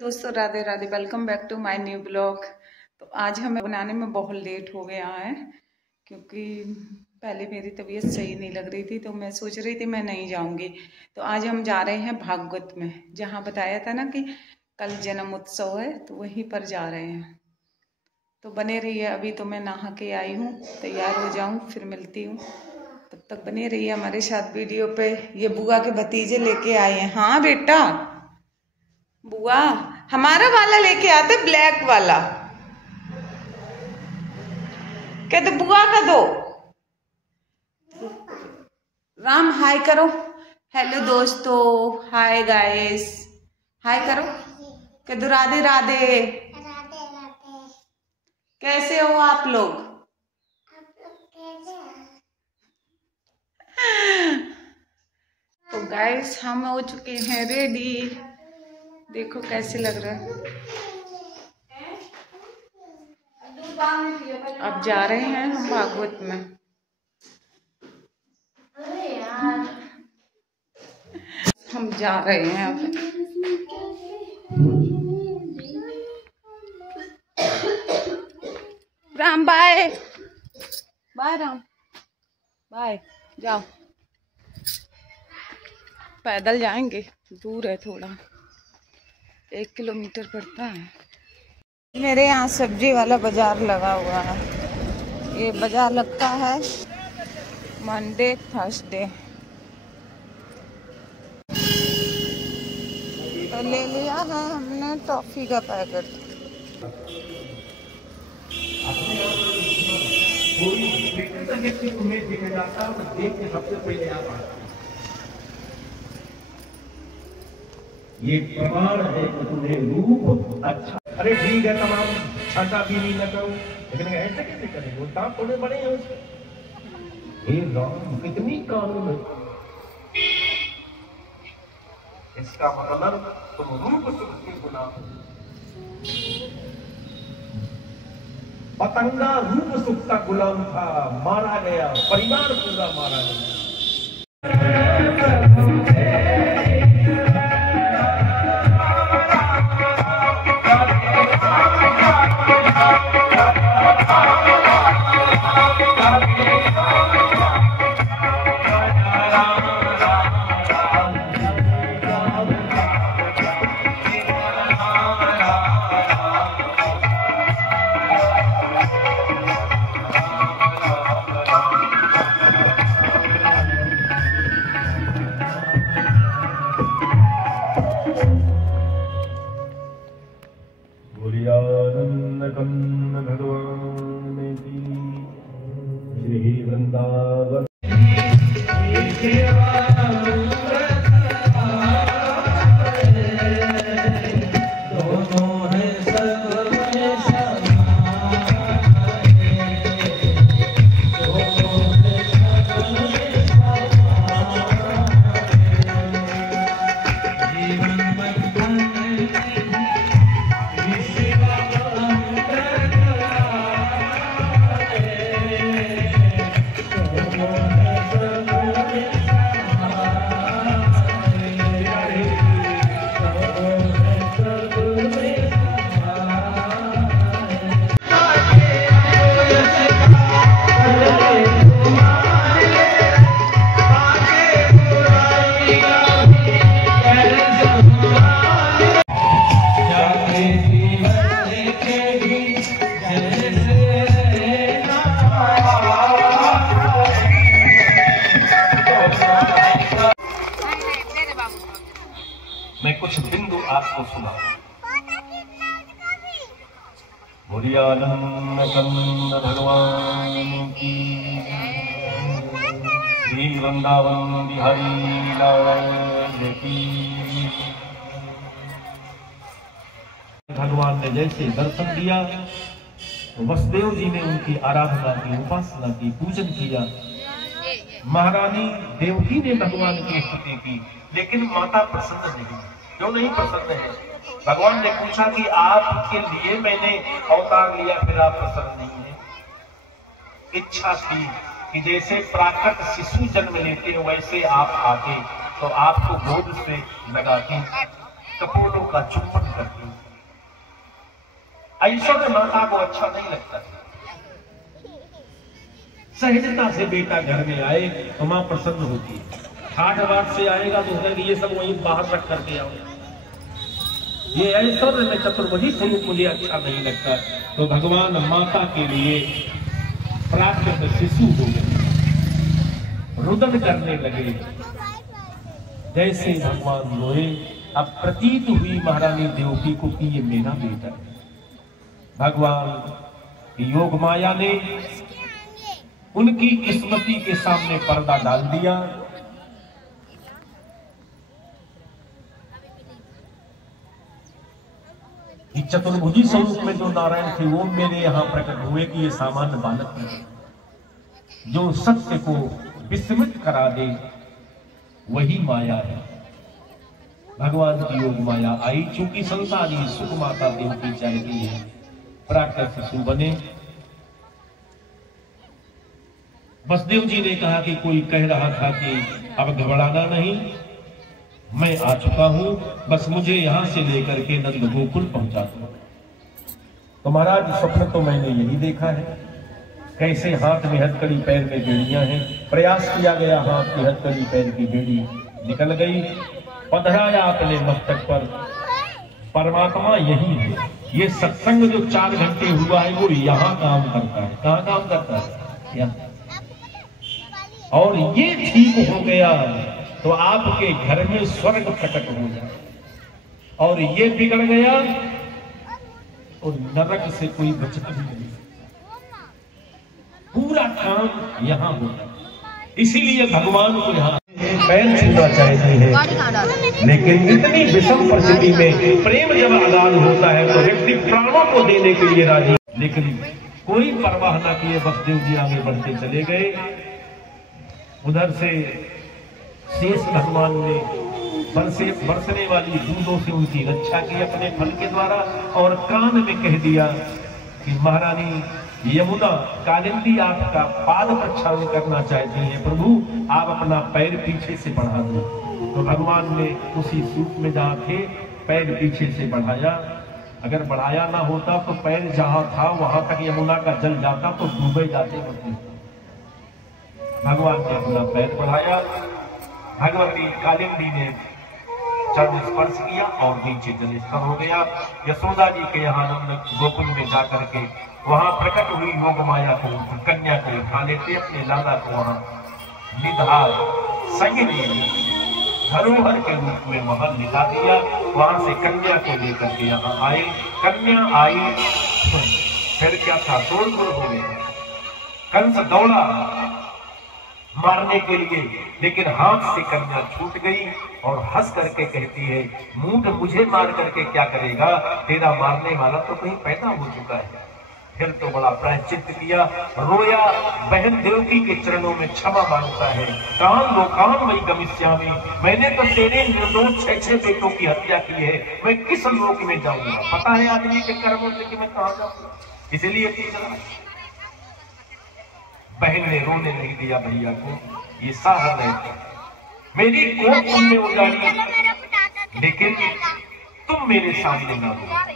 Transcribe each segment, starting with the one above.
दोस्तों Radhe Radhe, welcome back to my new blog. तो आज हमें बनाने में बहुत लेट हो गया है क्योंकि पहले मेरी तबीयत सही नहीं लग रही थी, तो मैं सोच रही थी मैं नहीं जाऊंगी। तो आज हम जा रहे हैं भागवत में, जहाँ बताया था ना कि कल जन्म उत्सव है, तो वहीं पर जा रहे हैं। तो बने रहिए, अभी तो मैं नहा के आई हूँ, तैयार हो जाऊँ फिर मिलती हूँ। तब तक बने रहिए हमारे साथ वीडियो पे। ये बुआ के भतीजे लेके आए हैं। हाँ बेटा, बुआ हमारा वाला लेके आते, ब्लैक वाला। कहते बुआ का दो। राम हाय करो। हेलो दोस्तों, हाय गाइस, हाय करो। कहते राधे राधे। कैसे हो आप लोग? तो गाइस हम हो चुके हैं रेडी। देखो कैसे लग रहा है। अब जा रहे हैं हम भागवत में। हम जा रहे हैं अब। Ram bye bye, Ram bye. जाओ, पैदल जाएंगे, दूर है थोड़ा, 1 किलोमीटर पड़ता है। मेरे यहाँ सब्जी वाला बाजार लगा हुआ है। ये बाजार लगता है मंडे थर्सडे। तो ले लिया है हमने टॉफी का पैकेट। ये प्रमाण है कि तुम्हें रूप अच्छा। अरे ठीक है, तमाम छाटा भी नहीं न करो, लेकिन ऐसे कैसे करेंगे? वो दांत थोड़े बड़े हैं उसके। हे राम, कितनी कानून है। इसका मतलब तुम रूप सुख के गुलाम। पतंगा रूप सुख का गुलाम था, मारा गया, परिवार पूरा मारा गया। भगवान की श्री वृंदावन। मैं कुछ बिंदु आपको सुना। मुरियानंद कंद भगवान की, श्री वृंदावन बिहारी लाल की। भगवान ने जैसे दर्शन दिया तो वसुदेव जी ने उनकी आराधना की, उपासना की, पूजन किया। महारानी देवकी ने भगवान की स्तुति की, लेकिन माता प्रसन्न नहीं। क्यों नहीं प्रसन्न है? भगवान ने पूछा कि आपके लिए मैंने अवतार लिया, फिर आप प्रसन्न नहीं है? इच्छा थी कि जैसे प्राकृत शिशु जन्म लेते हैं वैसे आप आते तो आपको गोद से लगाती, कपोलों का चुंबन करती। ऐश्वर्य माता को अच्छा नहीं लगता। सहजता से बेटा घर में आए तो मां प्रसन्न होती है। ठाठ बाट से आएगा तो होगा कि ये सब वहीं बाहर रख करके आओ। ये ऐश्वर्य में चतुर्भुजी स्वरूप मुझे अच्छा नहीं लगता। तो भगवान माता के लिए प्राकृत शिशु हो गए, रुदन करने लगे। जैसे भगवान रोए, अब प्रतीत हुई महारानी देवकी को कि ये मेरा बेटा है। भगवान योग माया ने उनकी स्मृति के सामने पर्दा डाल दिया। चतुर्भुजी स्वरूप में जो नारायण थे वो मेरे यहां प्रकट हुए कि ये सामान्य बालक नहीं, जो सत्य को विस्मृत करा दे वही माया है। भगवान की योग माया आई, चूंकि संसारी सुख माता देवकी चाहती है, प्राकृत शिशु बने। वसुदेव जी ने कहा कि कोई कह रहा था कि अब घबराना नहीं, मैं आ चुका हूं, बस मुझे यहां से लेकर के नंद गोकुल पहुंचा दो। तो महाराज स्वप्न तो मैंने यही देखा है, कैसे हाथ में हथकड़ी पैर में बेड़ियां हैं। प्रयास किया गया, हाथ की हथकड़ी पैर की बेड़ी निकल गई, पधराया अपने मस्तक पर। परमात्मा यही है। ये सत्संग जो 4 घंटे हुआ है वो यहां काम करता है। कहां काम करता है? यहाँ। और ये ठीक हो गया तो आपके घर में स्वर्ग प्रकट हो जाए, और ये बिगड़ गया और नरक से कोई बचता भी नहीं। पूरा काम यहां होता है। इसीलिए भगवान को यहाँ पैर छूना चाहती है। लेकिन इतनी विषम परिस्थिति में प्रेम जब अगाध होता है तो व्यक्ति प्राणों को देने के लिए राजी। लेकिन कोई परवाह न किए वसुदेव जी आगे बढ़ते चले गए। उधर से शेष भगवान ने बरसने वाली बूंदों से उनकी रक्षा की अपने फल के द्वारा, और कान में कह दिया कि महारानी यमुना कालिंदी आपका पाद प्रक्षालन करना चाहती है, प्रभु आप अपना पैर पीछे से बढ़ा दो। तो भगवान ने उसी सूप में जहां थे पैर पीछे से बढ़ाया। अगर बढ़ाया ना होता तो पैर जहां था वहां तक यमुना का जल जाता तो डूबे जाते होते। भगवान ने अपना पैर बढ़ाया, भगवती कालिंदी ने चरण स्पर्श किया और नीचे जल स्तर हो गया। यशोदा जी के यहाँ नंद गोकुल में जाकर के वहां प्रकट हुई योग माया को, कन्या को उठा लेते अपने लाला को वहां निधार संग धरोहर के रूप में वहां निभा दिया। वहां से कन्या को लेकर के यहाँ आए। कन्या आई, फिर क्या था, शोरगुल हो गया। कंस दौड़ा मारने के लिए, लेकिन हाथ से कन्या छूट गई और हंस करके कहती है, मूढ़ मुझे मार करके क्या करेगा, तेरा मारने वाला तो कहीं पैदा हो चुका है। फिर तो बड़ा प्रायश्चित किया, रोया, बहन देवकी के चरणों में क्षमा मांगता है। कान लोकान वही गमिष्यामि, मैंने तो तेरे निर्दोष 6 बेटों की हत्या की है, मैं किस लोक में जाऊंगा। पता है आदमी के कर्मों से कि मैं कहां जाऊंगा, इसलिए चला। बहन ने रोने नहीं दिया भैया को, ये साहब है, मेरी कोख तुमने उजाड़ी लेकिन तुम मेरे सामने ना हो।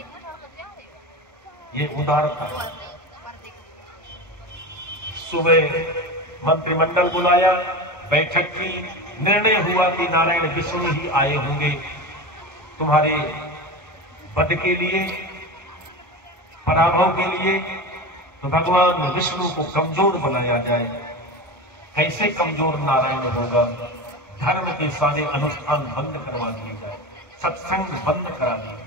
ये उदार था। सुबह मंत्रिमंडल बुलाया, बैठक की, निर्णय हुआ कि नारायण विष्णु ही आए होंगे तुम्हारे वध के लिए, पराभव के लिए। तो भगवान विष्णु को कमजोर बनाया जाए। कैसे कमजोर नारायण होगा? धर्म के सारे अनुष्ठान बंद करवा दिए जाए, सत्संग बंद करा दिया।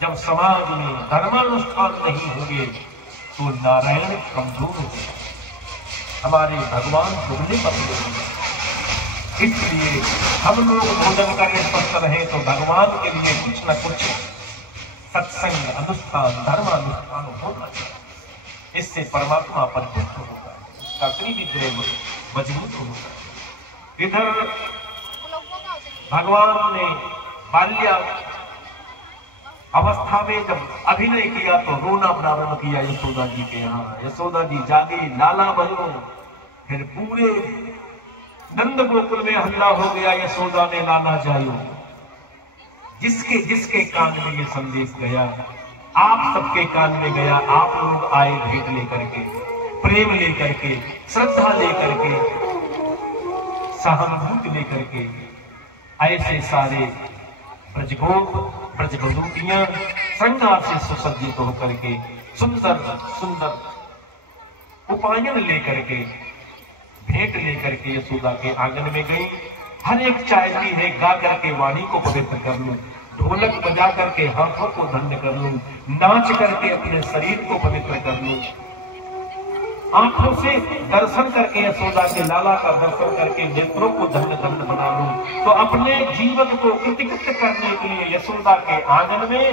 जब समाज में धर्मानुष्ठान नहीं होंगे तो नारायण कमजोर होंगे, हमारे भगवान दुबले पतले होंगे। इसलिए हम लोग भोजन करने स्वस्थ रहे तो भगवान के लिए कुछ न कुछ सत्संग अनुष्ठान धर्मानुष्ठान होना चाहिए। इससे परमात्मा परिपुष्ट होता है, उसका त्रिविक्रम मजबूत होता है। इधर भगवान ने बाल्या अवस्था में जब अभिनय किया तो रोना प्रारंभ किया यशोदा जी के यहाँ। यशोदा जी जागी, लाला बनो। फिर पूरे नंद गोकुल में हल्ला हो गया, यशोदा ने लाला जायो। जिसके जिसके कान में ये संदेश गया, आप सबके कान में गया। आप लोग आए भेंट लेकर के, प्रेम लेकर के, श्रद्धा लेकर के, सहानुभूति लेकर के। ऐसे सारे ब्रजगोप ब्रजगोपियां श्रृंगार से सुसज्जित होकर के सुंदर सुंदर उपायन लेकर के, भेंट लेकर के यशोदा के आंगन में गई। हर एक चाहती है गा करके वाणी को पवित्र कर लूं, ढोलक बजा करके हाथों को धन्य कर लूं, नाच करके अपने शरीर को पवित्र कर लूं, आंखों से दर्शन करके यशोदा के लाला का दर्शन करके नेत्रों को धन्य धन्य बना लूं। तो अपने जीवन को कृतकृत करने के लिए यशोदा के आंगन में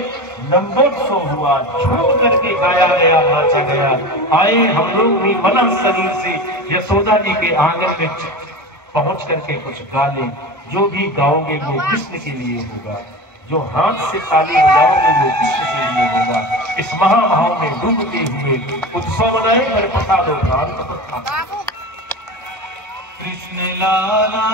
नंदोत्सव हुआ, झूम करके गाया गया, नाचा गया। आए हम लोग भी मना शरीर से यशोदा जी के आंगन में पहुंच करके कुछ गा ले। जो भी गाओगे वो कृष्ण के लिए होगा, जो हाथ से ताली बजाओगे वो कृष्ण के लिए होगा। इस महाभाव में डूबते हुए उत्सव मनाए और प्रसाद दो कृष्ण लाला।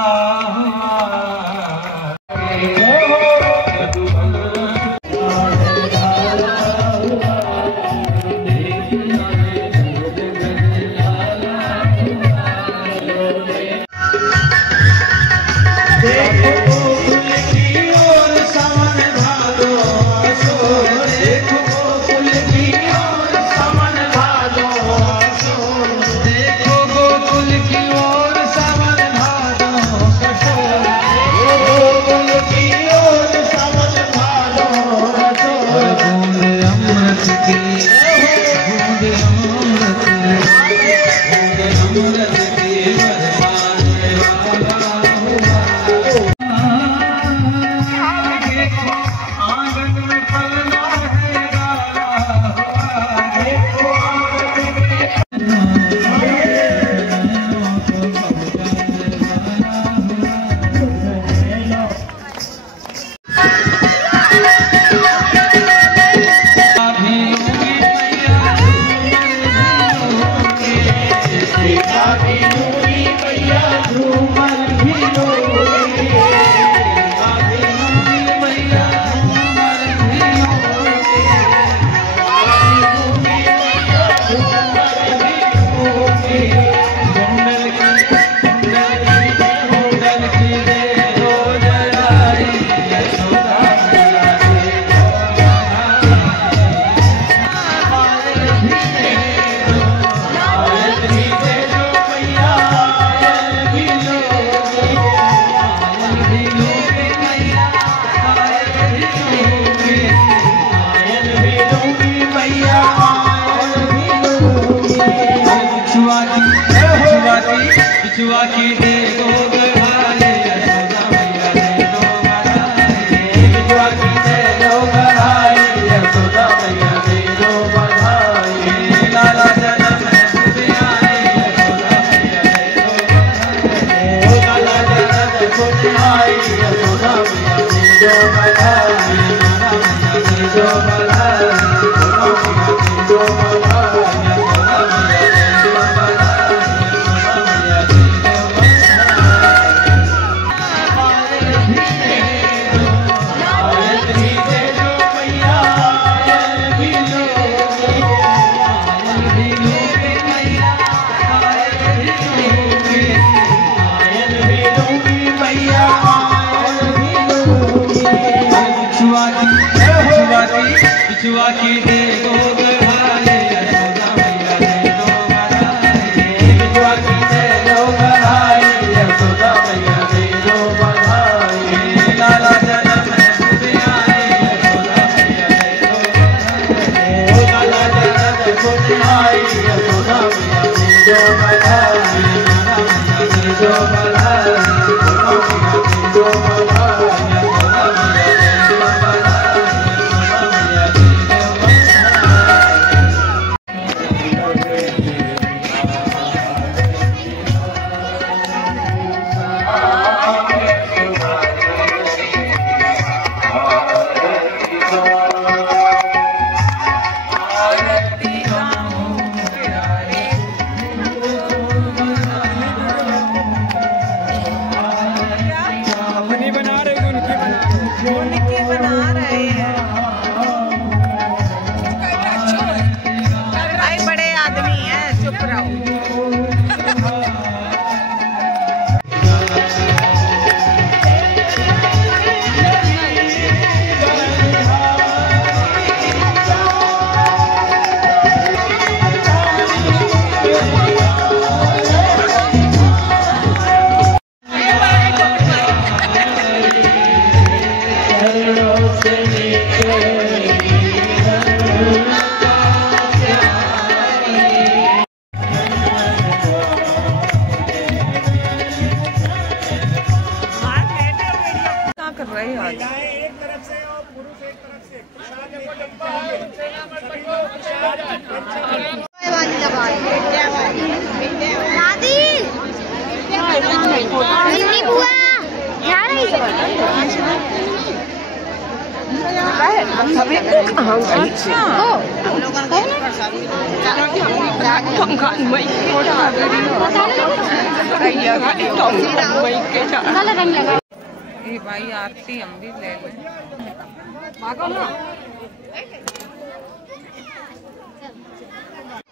ये भाई आरती हम भी ले लें।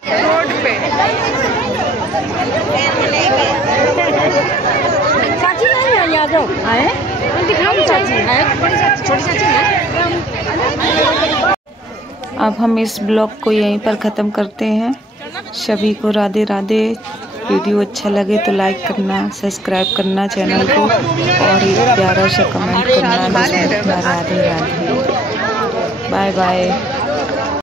रोड पे चाची नहीं है यहाँ तो आए दिखाओ चाची है छोटी चाची है। अब हम इस ब्लॉग को यहीं पर ख़त्म करते हैं। सभी को राधे राधे। वीडियो अच्छा लगे तो लाइक करना, सब्सक्राइब करना चैनल को और एक प्यारा सा कमेंट करना। राधे राधे। Bye bye.